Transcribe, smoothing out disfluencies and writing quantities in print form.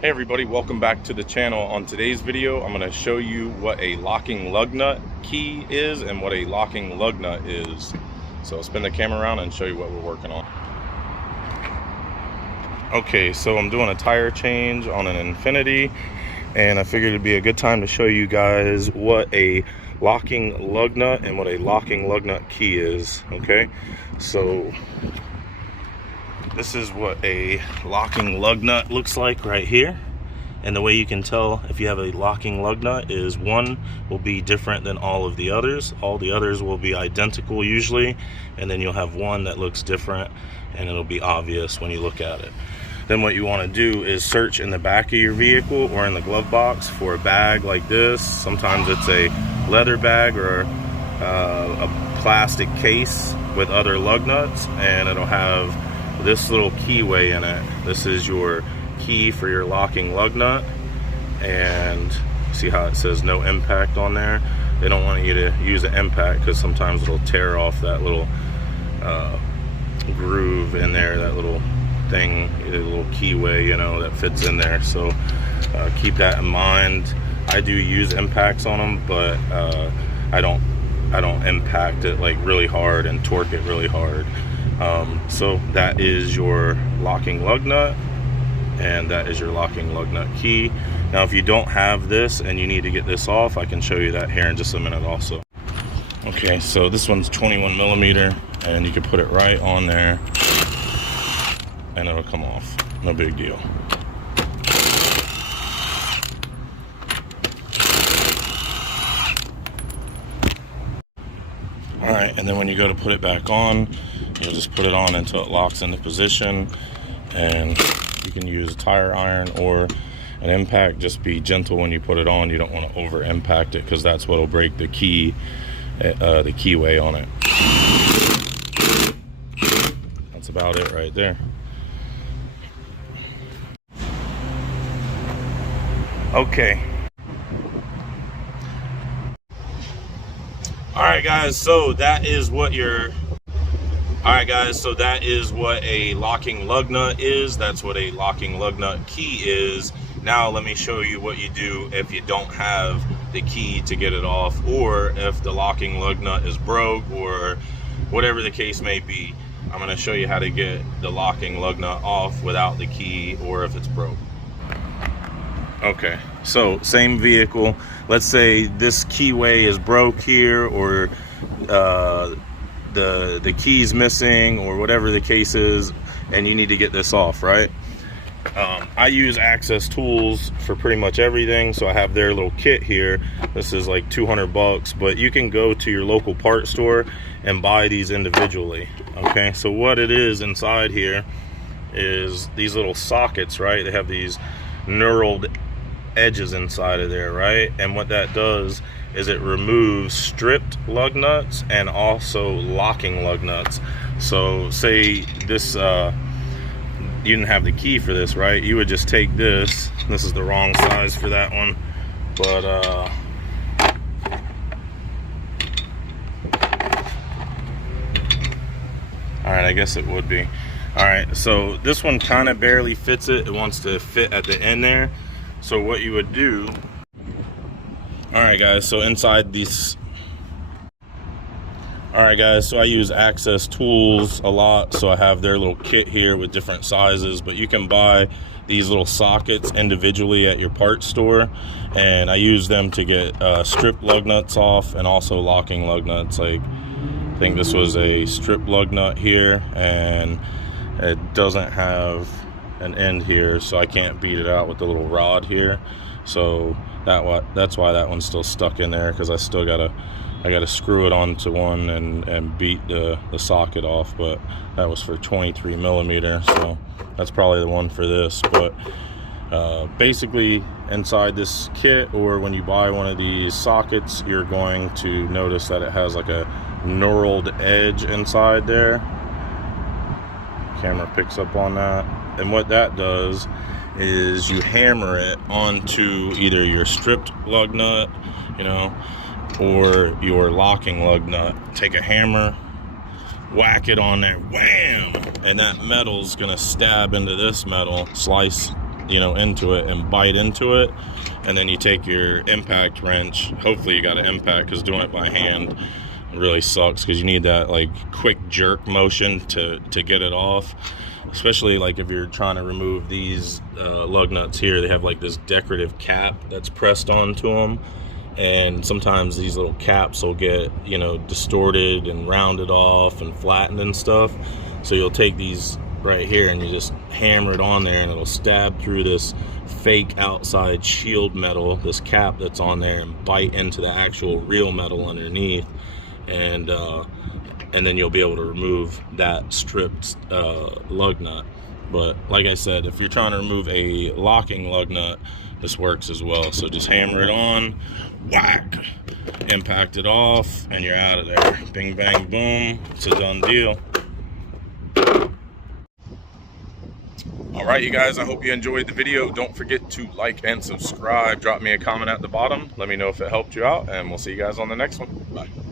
Hey everybody, welcome back to the channel. On today's video, I'm going to show you what a locking lug nut key is and what a locking lug nut is. So I'll spin the camera around and show you what we're working on. Okay, so I'm doing a tire change on an Infinity, and I figured it'd be a good time to show you guys what a locking lug nut and what a locking lug nut key is. Okay, so this is what a locking lug nut looks like right here. And the way you can tell if you have a locking lug nut is one will be different than all of the others. All the others will be identical usually, and then you'll have one that looks different and it'll be obvious when you look at it. Then what you want to do is search in the back of your vehicle or in the glove box for a bag like this. Sometimes it's a leather bag or a plastic case with other lug nuts, and it'll have this little keyway in it. This is your key for your locking lug nut, and see how it says no impact on there. They don't want you to use an impact because sometimes it'll tear off that little groove in there, that little thing, a little keyway, you know, that fits in there. So keep that in mind. I do use impacts on them, but I don't impact it like really hard and torque it really hard. So that is your locking lug nut, and that is your locking lug nut key. Now if you don't have this and you need to get this off, I can show you that here in just a minute also. Okay, so this one's 21 millimeter, and you can put it right on there and it'll come off, no big deal. Alright, and then when you go to put it back on, you'll just put it on until it locks into position, and you can use a tire iron or an impact. Just be gentle when you put it on. You don't want to over impact it because that's what will break the key, the keyway on it. That's about it right there. Okay. Alright guys, so that is what a locking lug nut is. That's what a locking lug nut key is. Now let me show you what you do if you don't have the key to get it off, or if the locking lug nut is broke, or whatever the case may be. I'm going to show you how to get the locking lug nut off without the key, or if it's broke. Okay, so same vehicle. Let's say this keyway is broke here, or the key's missing, or whatever the case is, and you need to get this off, right? I use Access Tools for pretty much everything, so I have their little kit here. This is like 200 bucks, but you can go to your local part store and buy these individually. Okay, so what it is inside here is these little sockets, right? They have these knurled edges inside of there, right? And what that does is it removes stripped lug nuts and also locking lug nuts. So say this you didn't have the key for this, right? You would just take this is the wrong size for that one, but all right, I guess it would be. All right, so this one kind of barely fits it. It wants to fit at the end there. So what you would do, all right guys, so inside these, all right guys, so I use Access Tools a lot, so I have their little kit here with different sizes, but you can buy these little sockets individually at your parts store, and I use them to get stripped lug nuts off and also locking lug nuts. Like, I think this was a strip lug nut here, and it doesn't have an end here, so I can't beat it out with the little rod here. So that's why that one's still stuck in there, because I still gotta screw it onto one and beat the socket off. But that was for 23 millimeter, so that's probably the one for this. But basically inside this kit, or when you buy one of these sockets, you're going to notice that it has like a knurled edge inside there. Camera picks up on that. And what that does is you hammer it onto either your stripped lug nut, you know, or your locking lug nut. Take a hammer, whack it on there, wham, and that metal's gonna stab into this metal, slice into it and bite into it. And then you take your impact wrench. Hopefully you got an impact, because doing it by hand really sucks, because you need that like quick jerk motion to get it off. Especially like if you're trying to remove these lug nuts here, they have like this decorative cap that's pressed onto them, and sometimes these little caps will get distorted and rounded off and flattened and stuff. So you'll take these right here and you just hammer it on there, and it'll stab through this fake outside shield metal, this cap that's on there, and bite into the actual real metal underneath, and then you'll be able to remove that stripped lug nut. But like I said, if you're trying to remove a locking lug nut, this works as well. So just hammer it on, whack, impact it off, and you're out of there. Bing, bang, boom. It's a done deal. All right, you guys, I hope you enjoyed the video. Don't forget to like and subscribe. Drop me a comment at the bottom. Let me know if it helped you out, and we'll see you guys on the next one. Bye.